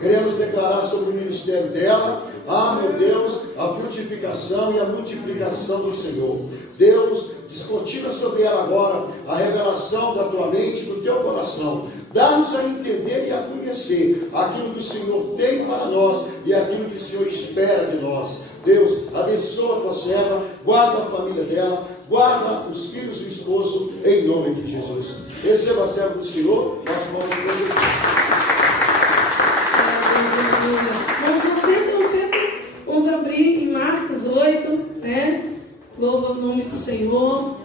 Queremos declarar sobre o ministério dela, meu Deus, a frutificação e a multiplicação do Senhor. Deus, descortina sobre ela agora a revelação da tua mente, do teu coração. Dá-nos a entender e a conhecer aquilo que o Senhor tem para nós e aquilo que o Senhor espera de nós. Deus, abençoa a tua serva, guarda a família dela, guarda os filhos e o esposo, em nome de Jesus. Receba a serva do Senhor, nós vamos Nós sempre vamos abrir em Marcos 8, né? Louva o nome do Senhor.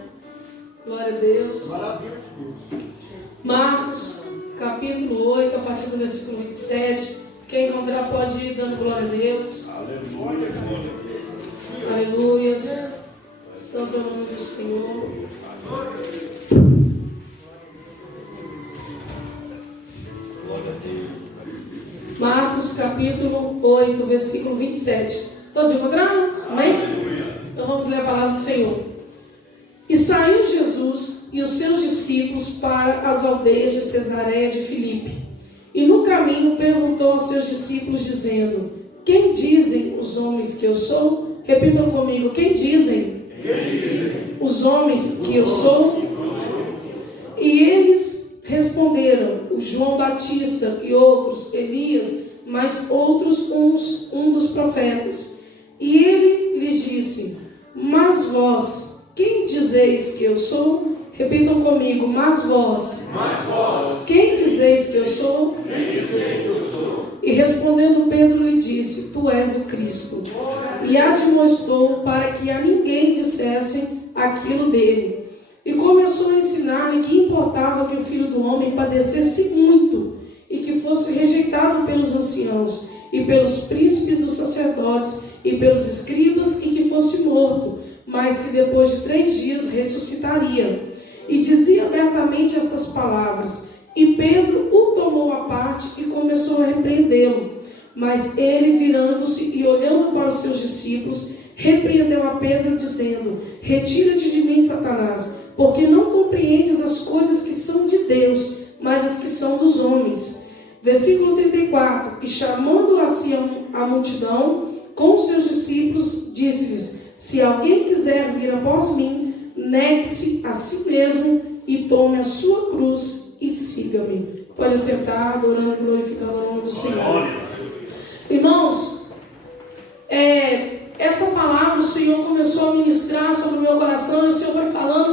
Glória a Deus. Maravilha de Deus. Marcos, capítulo 8, a partir do versículo 27. Quem encontrar pode ir dando glória a Deus. Aleluia. Aleluia. Santo é o nome do Senhor. Glória a Deus. Marcos capítulo 8, versículo 27. Todos encontraram? Amém? Então vamos ler a palavra do Senhor. E saiu Jesus e os seus discípulos para as aldeias de Cesareia de Filipe. E no caminho perguntou aos seus discípulos, dizendo: quem dizem os homens que eu sou? Repitam comigo: quem dizem? Os homens que eu sou? E eles responderam: o João Batista, e outros Elias, mas outros um dos profetas. E ele lhes disse: mas vós, quem dizeis que eu sou? Repitam comigo: mas vós, quem dizeis que eu sou? E respondendo Pedro lhe disse: tu és o Cristo. E admoestou para que a ninguém dissessem aquilo dele. E começou a ensinar-lhe que importava que o Filho do Homem padecesse muito, e que fosse rejeitado pelos anciãos, e pelos príncipes dos sacerdotes, e pelos escribas, e que fosse morto, mas que depois de 3 dias ressuscitaria. E dizia abertamente estas palavras. E Pedro o tomou à parte e começou a repreendê-lo. Mas ele, virando-se e olhando para os seus discípulos, repreendeu a Pedro, dizendo: retira-te de mim, Satanás, porque não compreendes as coisas que são de Deus, mas as que são dos homens. Versículo 34. E chamando assim a multidão com os seus discípulos, disse-lhes: se alguém quiser vir após mim, negue-se a si mesmo e tome a sua cruz e siga-me. Pode sentar, adorando e glorificando o nome do Senhor. Irmãos, essa palavra o Senhor começou a ministrar sobre o meu coração, e o Senhor foi falando.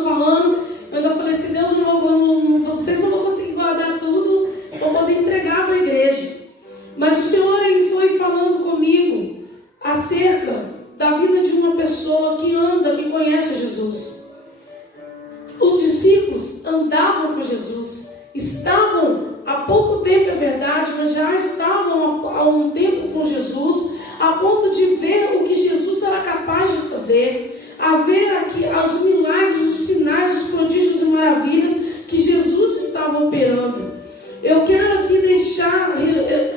Eu ainda falei assim: Deus, vocês não vão conseguir guardar tudo, vou poder entregar para a igreja. Mas o Senhor, Ele foi falando comigo acerca da vida de uma pessoa que anda, que conhece Jesus. Os discípulos andavam com Jesus, estavam há pouco tempo, é verdade, mas já estavam há um tempo com Jesus, a ponto de ver o que Jesus era capaz de fazer, a ver aqui os milagres, os sinais, os prodígios e maravilhas que Jesus estava operando. Eu quero aqui deixar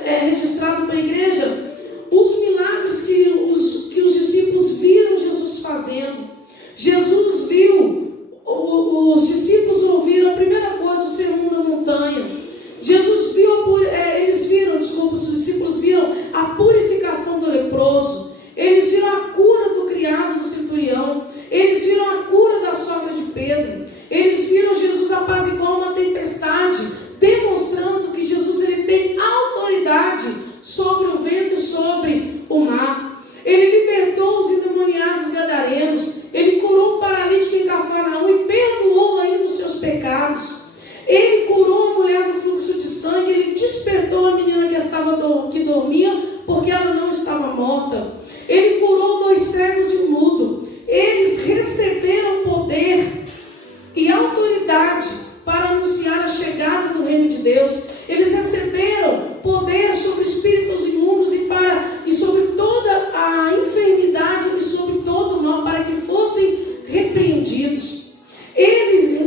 registrado para a igreja os milagres que os discípulos viram Jesus fazendo. Jesus viu, os discípulos ouviram a primeira coisa, o sermão da montanha. Jesus viu, os discípulos viram a purificação do leproso. Eles viram a cura do criado do centurião. Eles viram a cura da sogra de Pedro. Eles viram Jesus apaziguar uma tempestade, demonstrando que Jesus ele tem autoridade sobre o vento e sobre o mar. Ele libertou os endemoniados gadarenos. Ele curou um paralítico em Cafarnaum e perdoou ainda os seus pecados. Ele curou a mulher do fluxo de sangue. Ele despertou a menina que dormia, porque ela não estava morta. Ele curou 2 cegos e um mudo. Eles receberam poder e autoridade para anunciar a chegada do reino de Deus. Eles receberam poder sobre espíritos imundos e sobre toda a enfermidade e sobre todo o mal, para que fossem repreendidos. Eles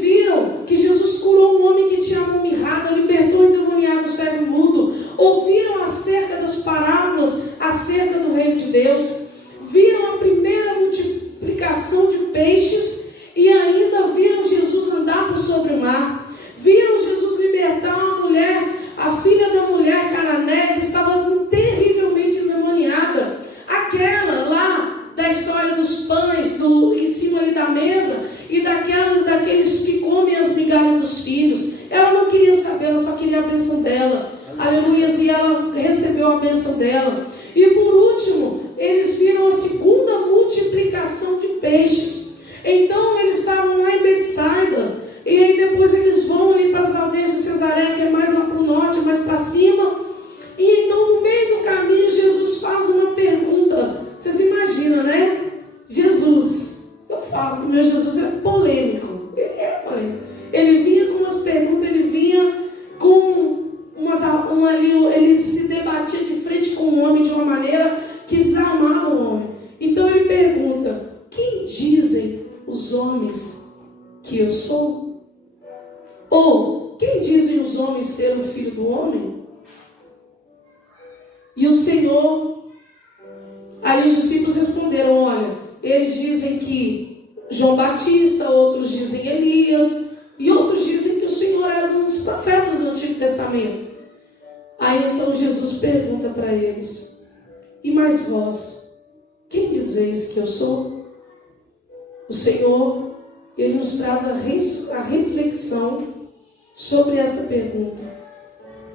viram que Jesus curou um homem que tinha a mão mirrada, libertou o endemoniado cego e mudo. Ouviram acerca das parábolas acerca do reino de Deus. Viram a primeira multiplicação de peixes e ainda viram Jesus andar por sobre o mar. Viram Jesus libertar a filha da mulher dela. Aleluia, e ela recebeu a bênção dela. E por último, eles viram a segunda multiplicação de peixes. Então eles estavam lá em Betsaida, e aí depois eles vão ali para as aldeias de Cesareia, que é mais lá para o norte, mais para cima. E então no meio do caminho Jesus faz uma pergunta. Vocês imaginam, né? Jesus, eu falo que o meu Jesus é polêmico. É polêmico. Ele vinha com umas perguntas, ele vinha com ele se debatia de frente com o homem de uma maneira que desarmava o homem. Então ele pergunta: quem dizem os homens que eu sou? Ou quem dizem os homens ser o filho do homem? E o Senhor, aí os discípulos responderam: olha, eles dizem que João Batista, outros dizem Elias, e outros dizem que o Senhor era um dos profetas do Antigo Testamento. Aí então Jesus pergunta para eles: e mais vós, quem dizeis que eu sou? O Senhor, Ele nos traz a reflexão sobre esta pergunta.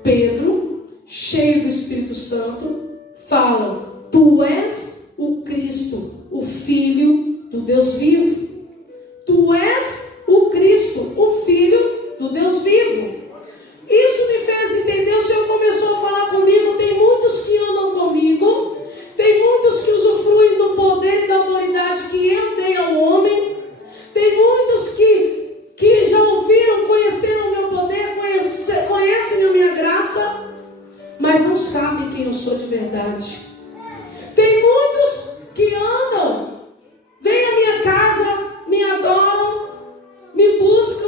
Pedro, cheio do Espírito Santo, fala: tu és o Cristo, o Filho do Deus vivo. Tu és o Cristo, o Filho do Deus vivo. Isso me fez entender. O Senhor começou a falar comigo. Tem muitos que andam comigo, tem muitos que usufruem do poder e da autoridade que eu dei ao homem, tem muitos que já ouviram, conheceram o meu poder, conhecem a minha graça, mas não sabem quem eu sou de verdade. Tem muitos que andam, vêm à minha casa, me adoram, me buscam,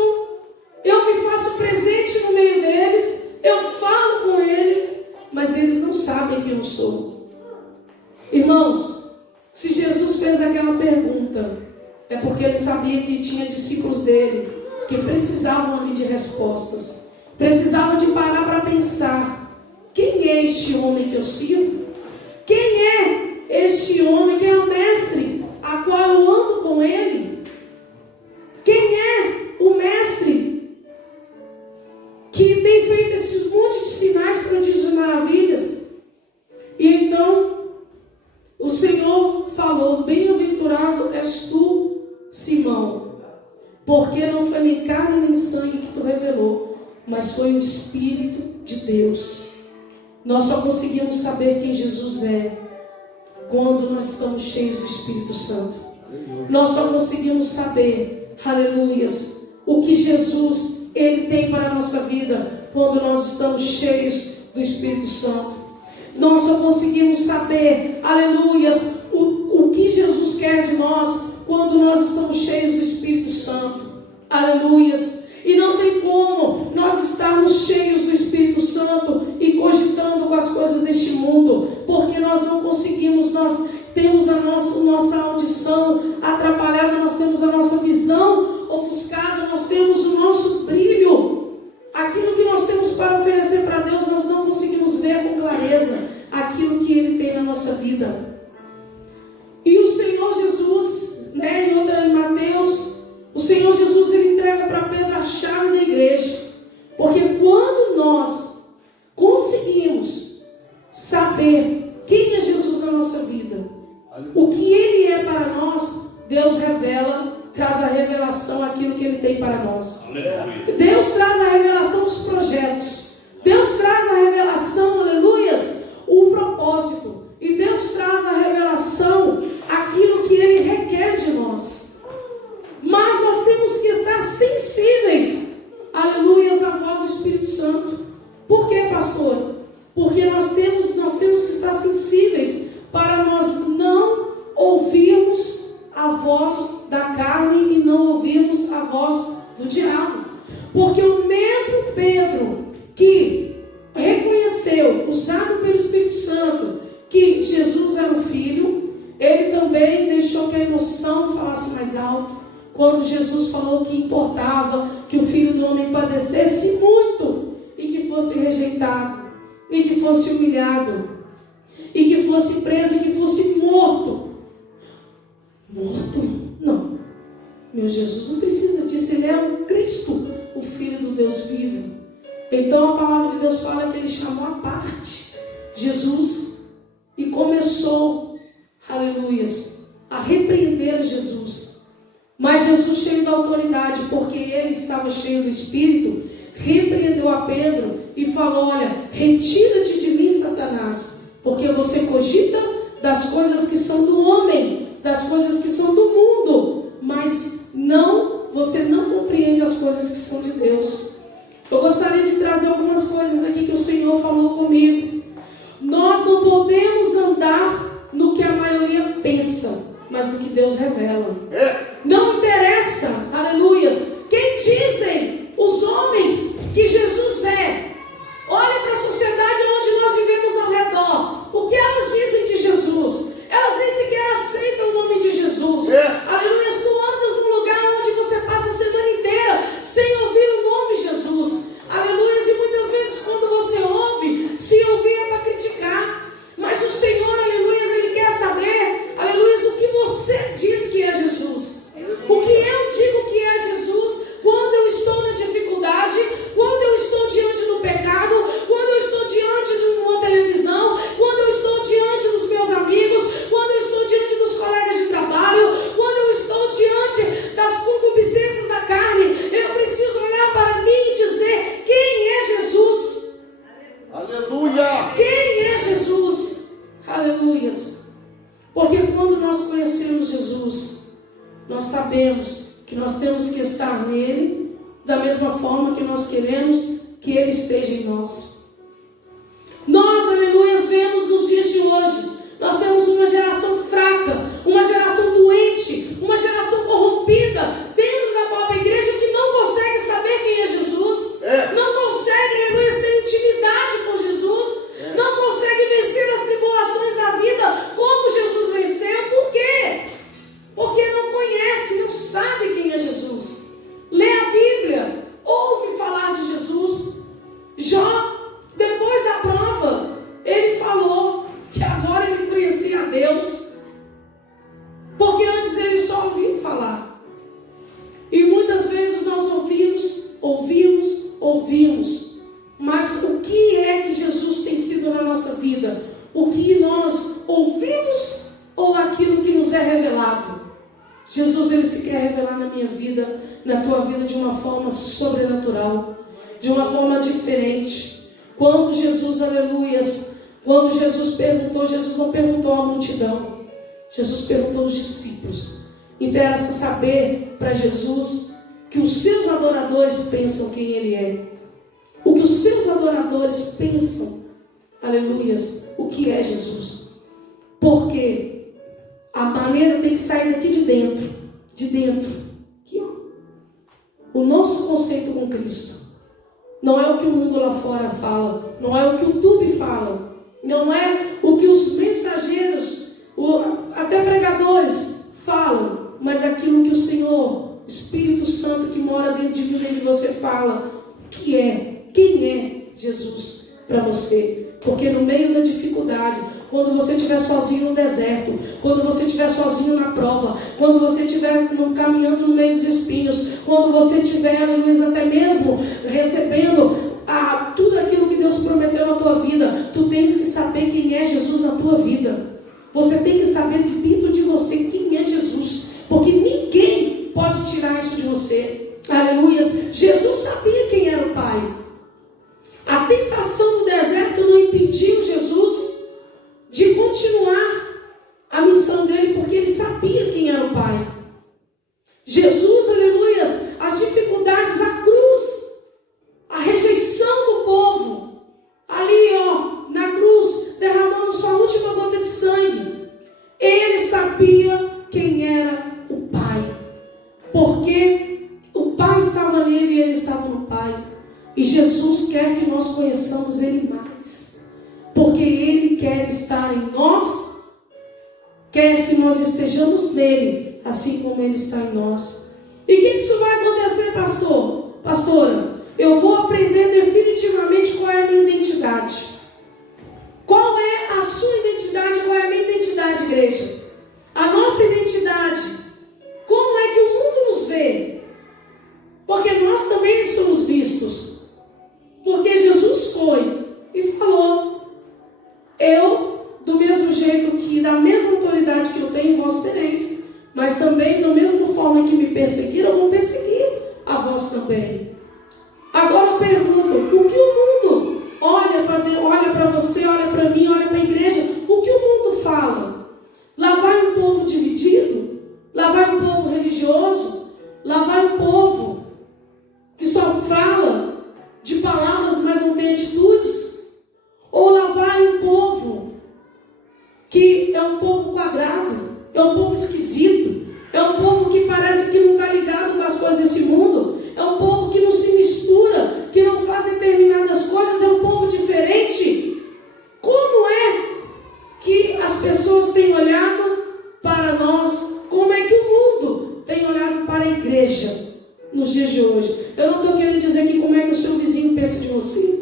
eu me faço presente no meio deles, eu falo com eles, mas eles não sabem quem eu sou. Irmãos, se Jesus fez aquela pergunta, é porque ele sabia que tinha discípulos dele que precisavam ali de respostas, precisavam de parar para pensar: quem é este homem que eu sirvo? Quem é este homem que é o mestre, a qual eu ando com ele? Quem é o mestre que tem feito esses montes de sinais, prodígios e maravilhas? E então o Senhor falou: bem-aventurado és tu, Simão, porque não foi nem carne nem sangue que tu revelou, mas foi o Espírito de Deus. Nós só conseguimos saber quem Jesus é quando nós estamos cheios do Espírito Santo. Nós só conseguimos saber, aleluias, o que Jesus Ele tem para a nossa vida quando nós estamos cheios do Espírito Santo. Nós só conseguimos saber, aleluias, o que Jesus quer de nós quando nós estamos cheios do Espírito Santo. Aleluias. E não tem como nós estarmos cheios do Espírito Santo e cogitando com as coisas deste mundo, porque nós não conseguimos. Nós temos a nossa audição atrapalhada, nós temos a nossa visão ofuscada, nós temos o nosso brilho. Aquilo que nós temos para oferecer para Deus, nós não conseguimos ver com clareza aquilo que Ele tem na nossa vida. E o Senhor Jesus, em Mateus, o Senhor Jesus, Ele entrega para Pedro a chave da igreja. Porque quando nós conseguimos saber quem é Jesus na nossa vida, o que Ele é para nós, Deus revela, traz a revelação aquilo que Ele tem para nós. Aleluia. Deus traz a revelação dos projetos. Deus traz a revelação, aleluias, o propósito. E Deus traz a revelação, aquilo que Ele requer de nós. Mas nós temos que estar sensíveis, aleluias, à voz do Espírito Santo. Por quê, pastor? Porque nós temos que estar sensíveis para nós não ouvirmos a voz da carne e não ouvirmos a voz do diabo. Porque o mesmo Pedro que reconheceu, usado pelo Espírito Santo, que Jesus era o Filho, ele também deixou que a emoção falasse mais alto. Quando Jesus falou que importava que o Filho do Homem padecesse muito, e que fosse rejeitado, e que fosse humilhado, e que fosse preso, e que fosse morto. Morto? Não. Meu Jesus não precisa disso. Ele é o Cristo, o Filho do Deus vivo. Então a palavra de Deus fala que ele chamou à parte Jesus e começou, aleluias, a repreender Jesus. Mas Jesus, cheio da autoridade, porque ele estava cheio do Espírito, repreendeu a Pedro e falou: olha, retira-te de mim, Satanás, porque você cogita das coisas que são do homem, das coisas que são do mundo, mas você não compreende as coisas que são de Deus. Eu gostaria de trazer algumas coisas aqui que o Senhor falou comigo. Nós não podemos andar no que a maioria pensa, mas no que Deus revela. Não interessa, aleluias, quem dizem os homens que Jesus é. Olha para a sociedade onde nós vivemos ao redor. O que elas dizem de Jesus? Elas nem sequer aceitam o nome de Jesus. Aleluia. Tu andas num lugar onde você passa a semana inteira sem ouvir o nome Jesus. Aleluia. E muitas vezes quando você ouve, se ouvir é para criticar. Mas o Senhor, aleluia, Ele quer saber, aleluia, o que você diz que é Jesus. O que eu digo que é Jesus quando eu estou na dificuldade, quando eu estou diante do pecado, quando eu estou diante de uma televisão, quando eu estou diante dos meus amigos, quando eu estou diante dos colegas de trabalho, quando eu estou diante das concupiscências da carne, eu preciso olhar para mim e dizer: quem é Jesus? Aleluia! Quem é Jesus? Aleluias! Porque quando nós conhecemos Jesus, nós sabemos que nós temos que estar nele da mesma forma que nós queremos que ele esteja em nós. Nós, aleluias, vemos nos dias de hoje, nós temos uma geração fraca, uma geração doente, uma geração corrompida dentro da própria igreja que não consegue saber quem é Jesus, não consegue, aleluia, ter intimidade com Jesus, não consegue vencer as tribulações da vida como Jesus venceu. Por quê? Porque não conhece, não sabe quem é Jesus. Lê a Bíblia, ouve falar de Jesus. Jó, depois da prova, ele falou que agora ele conhecia a Deus, porque antes ele só ouvia falar. E muitas vezes nós ouvimos, mas o que é que Jesus tem sido na nossa vida? O que nós ouvimos ou aquilo que nos é revelado? Jesus, ele se quer revelar na minha vida, na tua vida, de uma forma sobrenatural, de uma forma diferente. Quando Jesus, aleluias, quando Jesus perguntou, Jesus não perguntou à multidão, Jesus perguntou aos discípulos. Interessa saber para Jesus que os seus adoradores pensam quem ele é, o que os seus adoradores pensam, aleluias, o que é Jesus. Porque a maneira tem que sair daqui de dentro, aqui, ó. O nosso conceito com Cristo não é o que o mundo lá fora fala, não é o que o YouTube fala, não é o que os mensageiros, até pregadores falam, mas aquilo que o Senhor, o Espírito Santo que mora dentro de mim, dentro de você fala, que é, quem é Jesus para você. Porque no meio da dificuldade, quando você estiver sozinho no deserto, quando você estiver sozinho na prova, quando você estiver caminhando no meio dos espinhos, quando você estiver, aleluia, até mesmo recebendo tudo aquilo que Deus prometeu na tua vida, tu tens que saber quem é Jesus na tua vida. Você tem que saber de dentro de você quem é Jesus, porque ninguém pode tirar isso de você. Aleluia. Jesus sabia quem era o Pai. A tentação do deserto não impediu Jesus de continuar a missão dele, porque ele sabia quem era o Pai. Jesus, aleluia, as dificuldades, a cruz, a rejeição do povo, ali, ó, na cruz, derramando sua última gota de sangue, ele sabia quem era o Pai, porque o Pai estava nele e ele estava no Pai. E Jesus quer que nós conheçamos ele mais, porque ele quer estar em nós, quer que nós estejamos nele, assim como ele está em nós. E o que isso vai acontecer, pastora? Eu vou aprender definitivamente qual é a minha identidade. Qual é a sua identidade? Qual é a minha identidade, igreja? A nossa identidade. Como é que o mundo nos vê? Porque nós também somos vistos. Porque eu, do mesmo jeito que, da mesma autoridade que eu tenho, vós tereis. Mas também, da mesma forma que me perseguiram, vão perseguir a vós também. Agora eu pergunto, o que o mundo olha para você, olha para mim, olha para a igreja, o que o mundo fala? Lá vai um povo dividido? Lá vai um povo religioso? Lá vai um povo que só fala de palavras, mas não tem atitudes? Ou lá vai um povo que é um povo quadrado, é um povo esquisito, é um povo que parece que não está ligado com as coisas desse mundo, é um povo que não se mistura, que não faz determinadas coisas, é um povo diferente? Como é que as pessoas têm olhado para nós? Como é que o mundo tem olhado para a igreja nos dias de hoje? Eu não estou querendo dizer aqui como é que o seu vizinho pensa de você.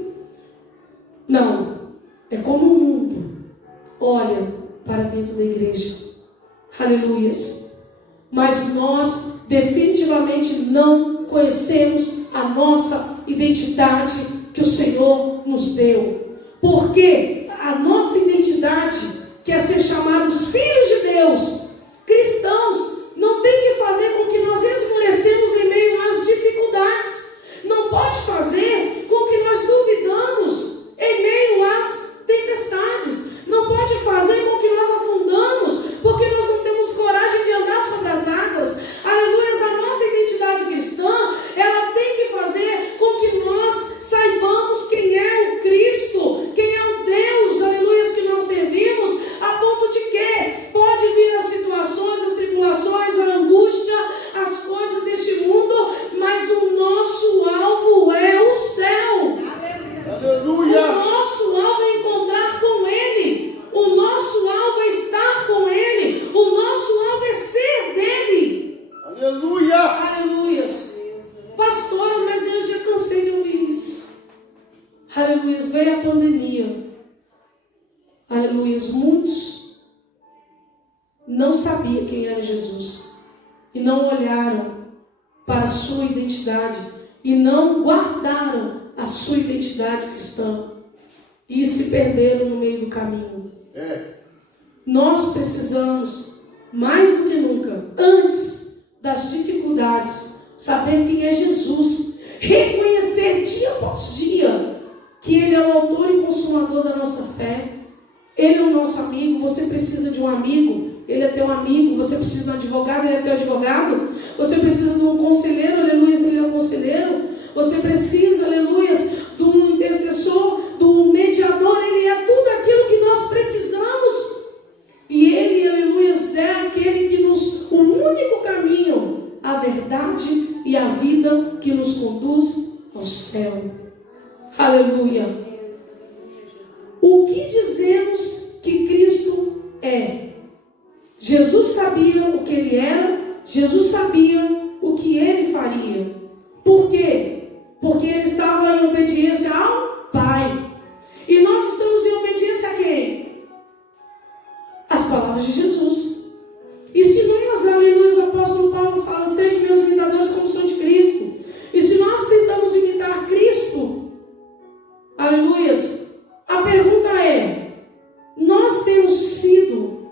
Não. É como o mundo olha para dentro da igreja. Aleluias. Mas nós definitivamente não conhecemos a nossa identidade que o Senhor nos deu. Porque a nossa identidade, que é ser chamados filhos de Deus, cristãos, não tem que fazer com que nós esmorecemos em meio às dificuldades. Não pode fazer com que nós duvidamos em meio às tempestades. Não pode fazer com que nós afundamos, porque nós não temos coragem de andar sobre as águas. Aleluia. A nossa identidade cristã, ela tem que fazer com que nós saibamos quem é o Cristo, quem é o Deus, aleluia, que nós servimos, a ponto de que pode vir as situações, as tribulações, a angústia, as coisas deste mundo, mas o nosso alvo é o céu. Aleluia. O nosso alvo é encontrar com Ele. O nosso alvo é estar com Ele. O nosso alvo é ser dele. Aleluia. Aleluia. Pastora, mas eu já cansei de ouvir isso. Aleluia. Veio a pandemia. Aleluia. Muitos não sabiam quem era Jesus. E não olharam para a sua identidade. E não guardaram a sua identidade cristã. E se perderam no meio do caminho. Nós precisamos, mais do que nunca, antes das dificuldades, saber quem é Jesus. Reconhecer dia após dia que Ele é o autor e consumador da nossa fé. Ele é o nosso amigo. Você precisa de um amigo, Ele é teu amigo. Você precisa de um advogado, Ele é teu advogado. Você precisa de um conselheiro, aleluia, Ele é o conselheiro. Você precisa, aleluia, de um intercessor, de um mediador. Ele é tudo aquilo que nós precisamos. E Ele, aleluia, é aquele que o único caminho, a verdade e a vida que nos conduz ao céu. Aleluia. O que dizemos que Cristo é? Jesus sabia o que Ele era. Jesus sabia o que Ele faria. Por quê? Porque Ele estava em obediência ao Pai. E nós estamos em obediência a quem? As palavras de Jesus. E se nós, aleluia, o apóstolo Paulo fala, sede meus imitadores como sou de Cristo. E se nós tentamos imitar Cristo, aleluia, a pergunta é, nós temos sido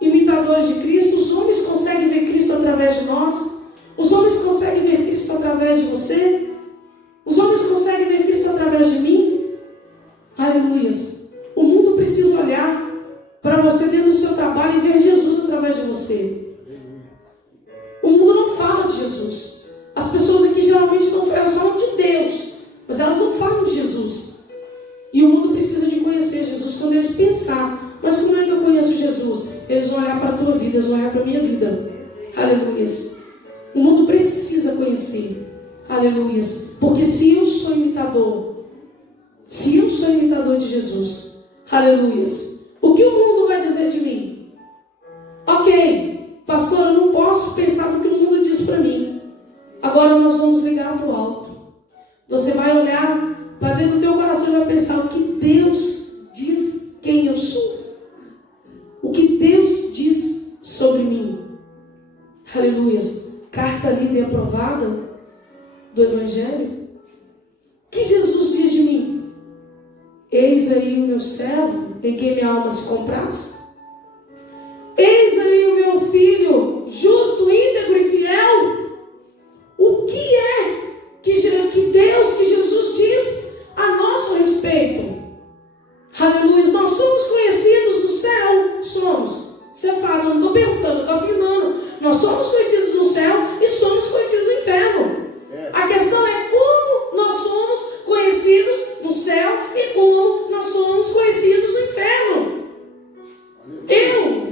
imitadores de Cristo? Os homens conseguem ver Cristo através de nós? Os homens conseguem ver Cristo através de você? Os homens conseguem ver Cristo através de mim? Aleluia. O mundo precisa olhar para você dentro do seu trabalho e ver Jesus através de você. O mundo não fala de Jesus. As pessoas aqui geralmente não falam de Deus, mas elas não falam de Jesus. E o mundo precisa de conhecer Jesus. Quando eles pensar, mas como é que eu conheço Jesus? Eles vão olhar para a tua vida, eles vão olhar para a minha vida. Aleluia. O mundo precisa conhecer. Aleluia. Porque se eu sou imitador de Jesus, aleluia, o que o mundo vai dizer de mim? Ok, pastor, eu não posso pensar no que o mundo diz para mim. Agora nós vamos ligar para o alto. Você vai olhar para dentro do teu coração e vai pensar o que Deus diz quem eu sou. O que Deus diz sobre mim. Aleluia. Carta lida e aprovada do Evangelho. O que Jesus diz de mim? Eis aí o meu servo, em quem minha alma se compraz. Eis aí o meu filho, justo, íntegro e fiel. O que é que Deus, que Jesus diz a nosso respeito? Aleluia, nós somos conhecidos no céu, somos. Isso é fato, eu não estou perguntando, eu estou afirmando. Nós somos conhecidos no céu e somos conhecidos no inferno. A questão é como nós somos conhecidos no céu e como nós somos conhecidos no inferno.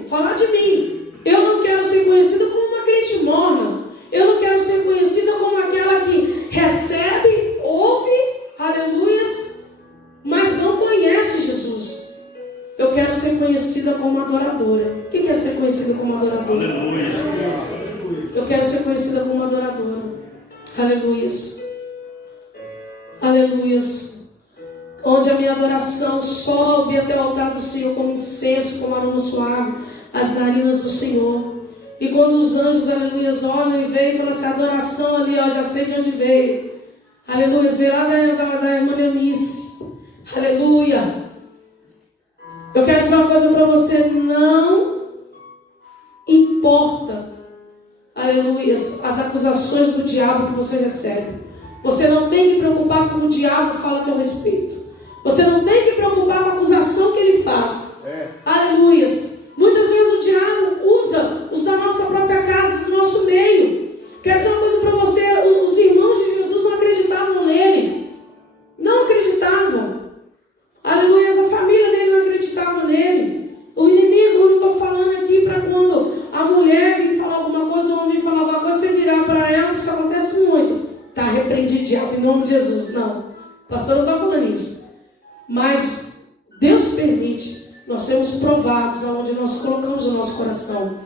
Falar de mim, eu não quero ser conhecida como uma crente morna. Eu não quero ser conhecida como aquela que recebe, ouve, aleluias, mas não conhece Jesus. Eu quero ser conhecida como adoradora. O que é ser conhecida como adoradora? Aleluia. Eu quero ser conhecida como adoradora. Aleluias. Aleluias. Onde a minha adoração sobe até o altar do Senhor como incenso, como aroma suave, as narinas do Senhor. E quando os anjos, aleluias, olham e veem e falam assim, a adoração ali, ó, já sei de onde veio. Aleluias, veio lá da irmã Leonice. Aleluia. Eu quero dizer uma coisa para você, não importa, aleluias, as acusações do diabo que você recebe. Você não tem que preocupar com o diabo fala a teu respeito. Você não tem que preocupar com a acusação que ele faz. Aleluias. Muitas vezes o diabo usa os da nossa própria casa, do nosso meio. Quero dizer uma coisa para você, os irmãos de Jesus não acreditavam nele. Não acreditavam. Aleluia, a família dele não acreditava nele. O inimigo, eu não estou falando aqui para quando a mulher vir falar alguma coisa, o homem vir falar alguma coisa, você virar para ela, porque isso acontece muito. Está repreendido, diabo, em nome de Jesus. Não, o pastor não está falando isso. Mas Deus permite nós sermos provados aonde nós colocamos o nosso coração.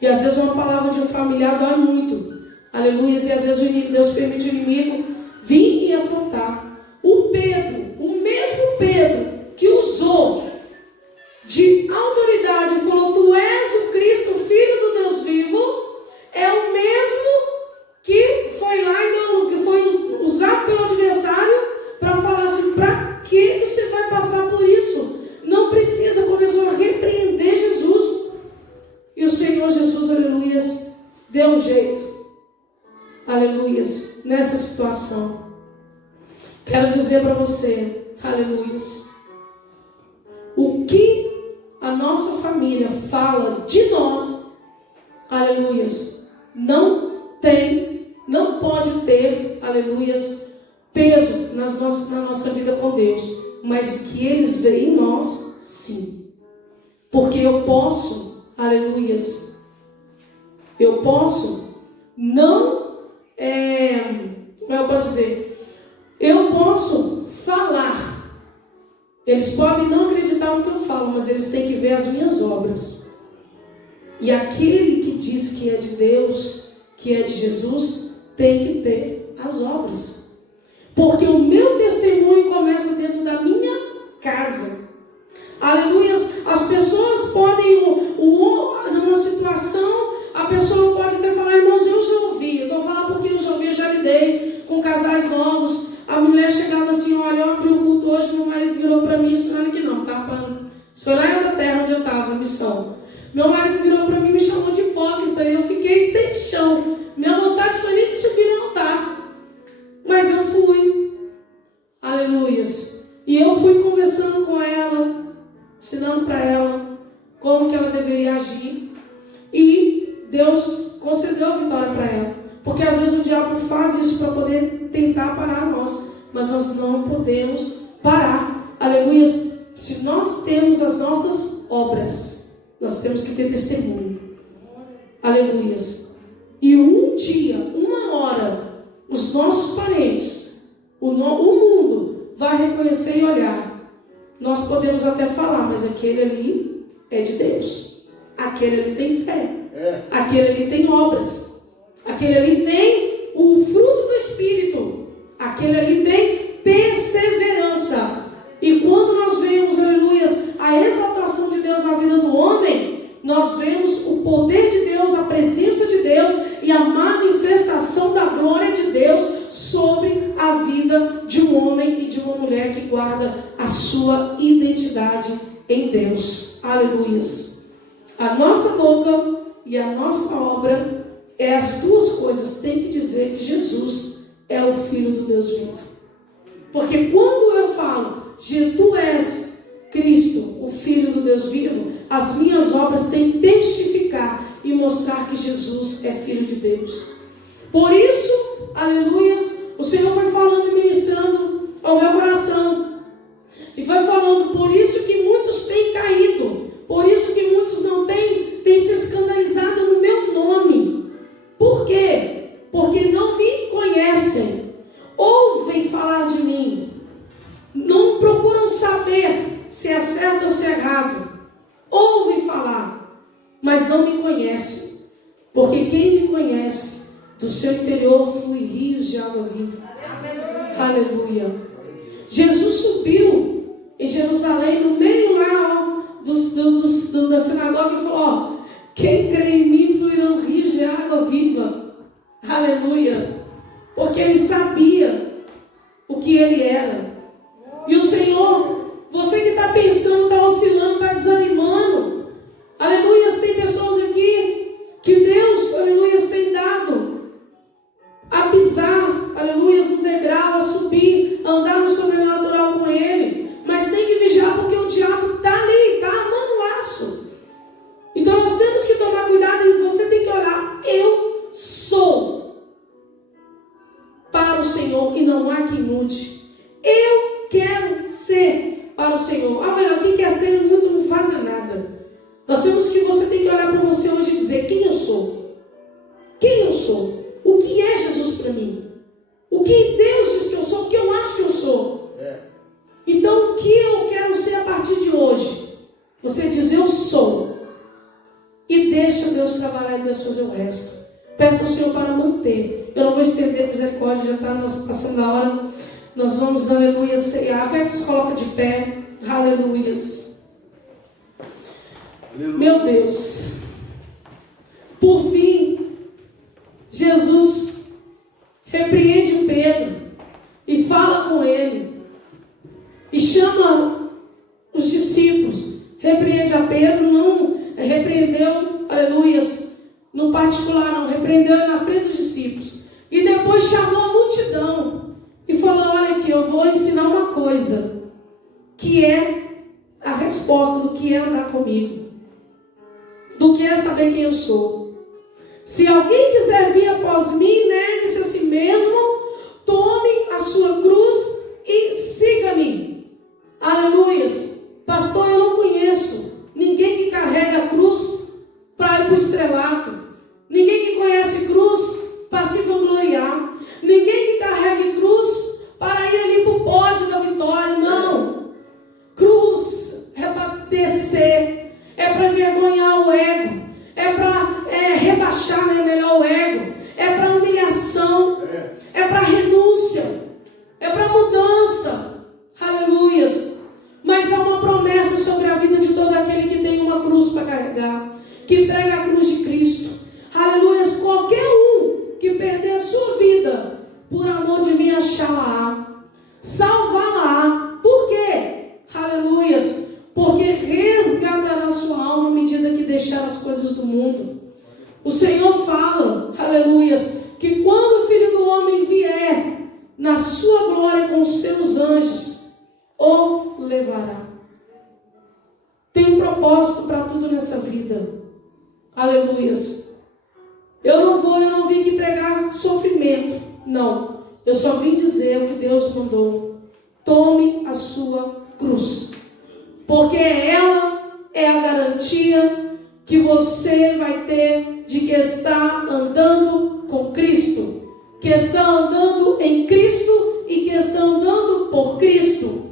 E às vezes uma palavra de um familiar dói muito. Aleluia, e às vezes o inimigo, Deus permite o inimigo vir e afrontar. O Pedro, o mesmo Pedro que usou de autoridade e falou, tu és o Cristo, filho do Deus vivo, é o mesmo que foi lá e que foi usado pelo adversário para falar assim, para que você vai passar por isso? Não precisa, começou a repreender Jesus. E o Senhor Jesus, aleluias, deu um jeito, aleluias, nessa situação. Quero dizer para você, aleluias, o que a nossa família fala de nós, aleluias, não pode ter, aleluias, peso na nossa vida com Deus, mas o que eles veem em nós, sim. Porque eu posso, aleluias, eu posso não, como eu posso dizer, eu posso falar. Eles podem não acreditar no que eu falo, mas eles têm que ver as minhas obras. E aquele que diz que é de Deus, que é de Jesus, tem que ter as obras. Porque o meu testemunho começa dentro da minha casa. Aleluias. As pessoas podem, numa situação, a pessoa pode até falar, irmãos, eu já ouvi. Eu estou falando porque eu já ouvi, eu já lidei com casais novos. A mulher chegava assim, olha, eu abri o culto hoje, meu marido virou para mim, ensinando que não, tá? Isso foi lá na terra onde eu estava, a missão. Meu marido virou para mim e me chamou de hipócrita, e eu fiquei sem chão. Minha vontade foi nem de subir no altar. Mas eu fui. Aleluias. E eu fui conversando com ela, ensinando para ela como que ela deveria agir. E Deus concedeu a vitória para ela. Porque às vezes o diabo faz isso para poder tentar parar nós. Mas nós não podemos parar. Aleluias. Se nós temos as nossas obras, nós temos que ter testemunho. Aleluias. E um dia, uma hora, os nossos parentes, o mundo vai reconhecer e olhar. Nós podemos até falar, mas aquele ali é de Deus. Aquele ali tem fé. Aquele ali tem obras. Aquele ali tem o fruto do Espírito. Aquele ali tem perseverança. E quando nós vemos, aleluias, a exaltação de Deus na vida do homem, nós vemos o poder de Deus, a presença de Deus e a manifestação da glória de Deus sobre a vida de um homem e de uma mulher que guarda a sua sua identidade em Deus. Aleluias. A nossa boca e a nossa obra, as duas coisas têm que dizer que Jesus é o Filho do Deus vivo. Porque quando eu falo, tu és Cristo, o Filho do Deus vivo, as minhas obras têm que testificar e mostrar que Jesus é Filho de Deus. Por isso, aleluias, o Senhor foi falando e ministrando ao meu coração. E foi falando, por isso que muitos têm caído, por isso que muitos não têm se escandalizado no meu nome. Por quê? Porque não me conhecem, ouvem falar de mim, não procuram saber se é certo ou se é errado, ouvem falar, mas não me conhecem, porque quem me conhece, do seu interior flui rios de água viva. Aleluia. Jesus subiu em Jerusalém, no meio lá da sinagoga, e falou: quem crê em mim fluirão rios de água viva. Aleluia. Porque ele sabia o que ele era. E o Senhor, você que está pensando, está oscilando, está desanimando, aleluia, tem pessoas aqui que Deus, aleluia, tem dado a pisar, aleluia, no degrau, a subir, a andar no sobrenatural com ele, mas tem que vigiar, porque o diabo está ali, está armando laço. Então nós temos que tomar cuidado, e você tem que orar: eu sou para o Senhor, e não há quem mude. Eu quero ser para o Senhor. Ah, mas quem quer ser muito não faz nada. Nós temos que, você tem que olhar para você hoje e dizer: quem eu sou? Quem eu sou? O que é Jesus para mim? O que Deus diz que eu sou? O que eu acho que eu sou? Então, o que eu quero ser a partir de hoje? Você diz: eu sou. E deixa Deus trabalhar e Deus fazer o resto. Peça ao Senhor para manter. Eu não vou estender misericórdia, já está passando a hora. Nós vamos, aleluia, ceiar. Quero que se coloque de pé. Aleluias. Meu Deus. Por fim, Jesus repreende Pedro e fala com ele. E chama os discípulos. Repreende a Pedro, não repreendeu, aleluias, no particular, não, repreendeu na frente dos discípulos. E depois chamou a multidão e falou: olha aqui, eu vou ensinar uma coisa, que é a resposta do que é andar comigo, do que é saber quem eu sou. Se alguém quiser vir após mim, negue-se a si mesmo, tome a sua cruz e siga-me. Aleluias. Pastor, eu não conheço ninguém que carrega a cruz para ir para o estrelato. Ninguém que conhece cruz para se vangloriar. Ninguém que carregue cruz para ir ali para o pódio da vitória. Não. Cruz é para descer, é para envergonhar o ego, é para rebaixar, né, melhor o ego, é para humilhação, é para renúncia, é para mudança. Aleluias. Mas há uma promessa sobre a vida de todo aquele que tem uma cruz para carregar, que prega a cruz de Cristo. Aleluias. Qualquer um que perder a sua vida por amor de mim, achá-la-á, salvá-la-á. Por quê? Aleluias. Porque resgatará sua alma à medida que deixar as coisas do mundo. O Senhor fala, aleluias, que quando o Filho do Homem vier na sua glória com os seus anjos, o levará. Tem um propósito para tudo nessa vida. Aleluias. Eu não vim aqui pregar sofrimento. Não. Eu só vim dizer o que Deus mandou. Tome a sua cruz. Porque ela é a garantia que você vai ter de que está andando com Cristo, que está andando em Cristo e que está andando por Cristo.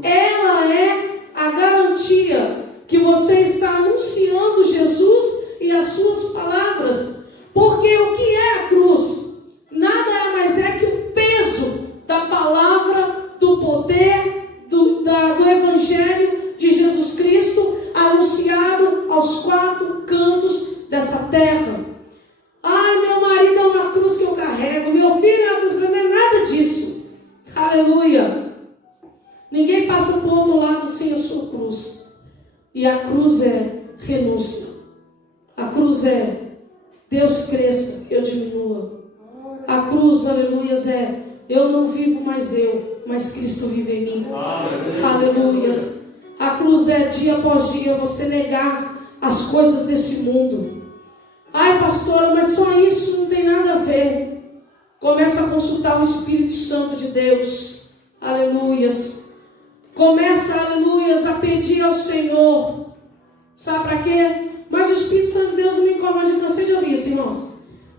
Ela é a garantia que você está anunciando Jesus e as suas palavras. Porque o que é a cruz? Nada é mais que o peso da palavra, do poder, do Evangelho de Jesus Cristo anunciado aos quatro cantos dessa terra. Ai, meu marido é uma cruz que eu carrego, meu filho é uma cruz, não é nada disso. Aleluia. Ninguém passa para o outro lado E a cruz é renúncia. A cruz é Deus cresça, eu diminua. A cruz, aleluias, é eu não vivo mais eu, mas Cristo vive em mim. Aleluias. A cruz é dia após dia você negar as coisas desse mundo. Ai, pastora, mas só isso não tem nada a ver. Começa a consultar o Espírito Santo de Deus. Aleluias. Começa, aleluias, a pedir ao Senhor. Sabe para quê? Mas o Espírito Santo de Deus não me incomoda. Eu cansei de ouvir isso, irmãos.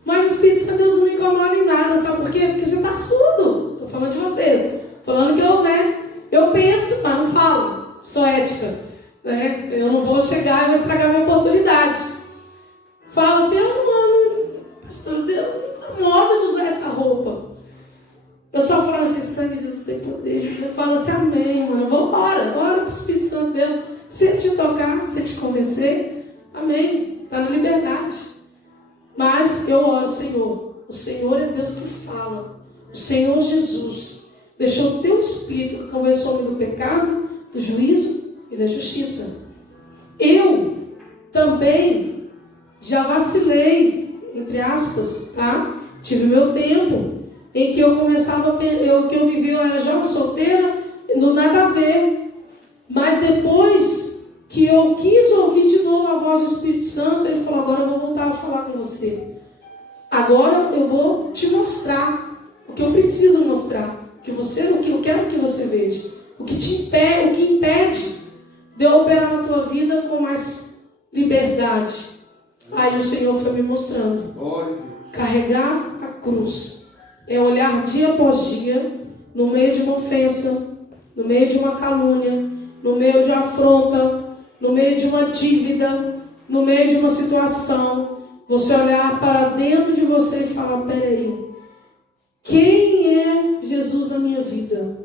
Mas o Espírito Santo de Deus não me incomoda em nada. Sabe por quê? Porque você está surdo. Estou falando de vocês. Falando que eu penso, mas não falo. Sou ética. Eu não vou chegar e vou estragar minha oportunidade. Fala assim, pastor, Deus me incomoda de usar essa roupa. Eu só falo assim, sangue de Deus tem poder. Eu falo assim, amém, mano. Ora para o Espírito Santo de Deus. Se ele te tocar, se ele te convencer, amém. Está na liberdade. Mas eu oro, Senhor. O Senhor é Deus que fala. O Senhor Jesus deixou o teu Espírito que convenceu o homem do pecado, do juízo e da justiça. Eu também já vacilei, entre aspas, tá? Tive meu tempo em que eu começava, que eu vivia, eu era jovem, solteira, não nada a ver. Mas depois que eu quis ouvir de novo a voz do Espírito Santo, ele falou, agora eu vou voltar a falar com você. Agora eu vou te mostrar o que eu preciso mostrar, o que eu quero que você veja, o que impede de eu operar na tua vida com mais liberdade. Aí o Senhor foi me mostrando. Carregar a cruz é olhar dia após dia, no meio de uma ofensa, no meio de uma calúnia, no meio de uma afronta, no meio de uma dívida, no meio de uma situação, você olhar para dentro de você e falar, peraí, quem é Jesus na minha vida?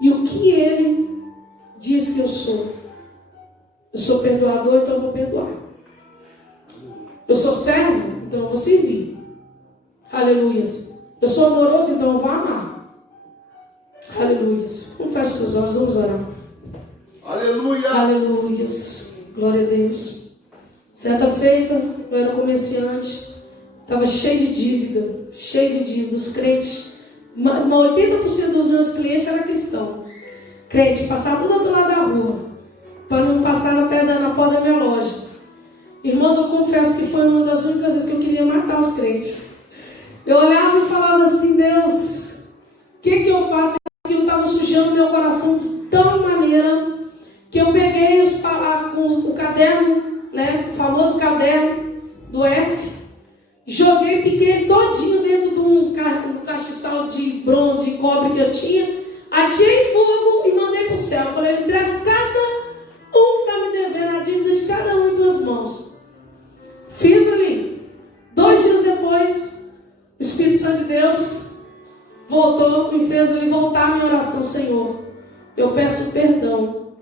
E o que Ele diz que eu sou? Eu sou perdoador, então eu vou perdoar. Eu sou servo, então eu vou servir. Aleluias. Eu sou amoroso, então eu vou amar. Aleluias. Vamos fechar seus olhos, vamos orar. Aleluia. Aleluias. Glória a Deus. Certa feita, eu era comerciante, estava cheio de dívida, os crentes. 80% dos meus clientes eram cristãos. Crente, passava tudo do lado da rua, para não passar na porta da minha loja. Irmãos, eu confesso que foi uma das únicas vezes que eu queria matar os crentes. Eu olhava e falava assim, Deus, o que eu faço? Aquilo estava sujando meu coração de tal maneira que eu peguei o caderno, o famoso caderno do F, joguei, piquei ele todinho dentro de um castiçal de bronze, de cobre que eu tinha, atirei fogo e mandei para o céu. Eu falei, eu entrego cada um que está me devendo a dívida de cada um em tuas mãos. Fiz ali. 2 dias depois, o Espírito Santo de Deus voltou, me fez ali voltar a minha oração. Senhor, eu peço perdão,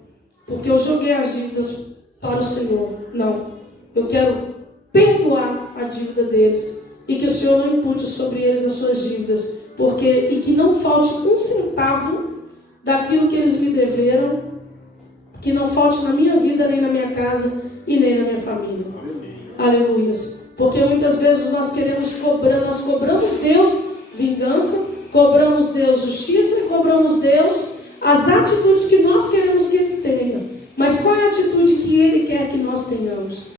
porque eu joguei as dívidas para o Senhor. Não, eu quero perdoar a dívida deles, e que o Senhor não impute sobre eles as suas dívidas, e que não falte um centavo daquilo que eles me deveram, que não falte na minha vida, nem na minha casa e nem na minha família. Aleluia. Porque muitas vezes nós cobramos Deus vingança, cobramos Deus justiça e cobramos Deus as atitudes que nós queremos que Ele tenha. Mas qual é a atitude que Ele quer que nós tenhamos?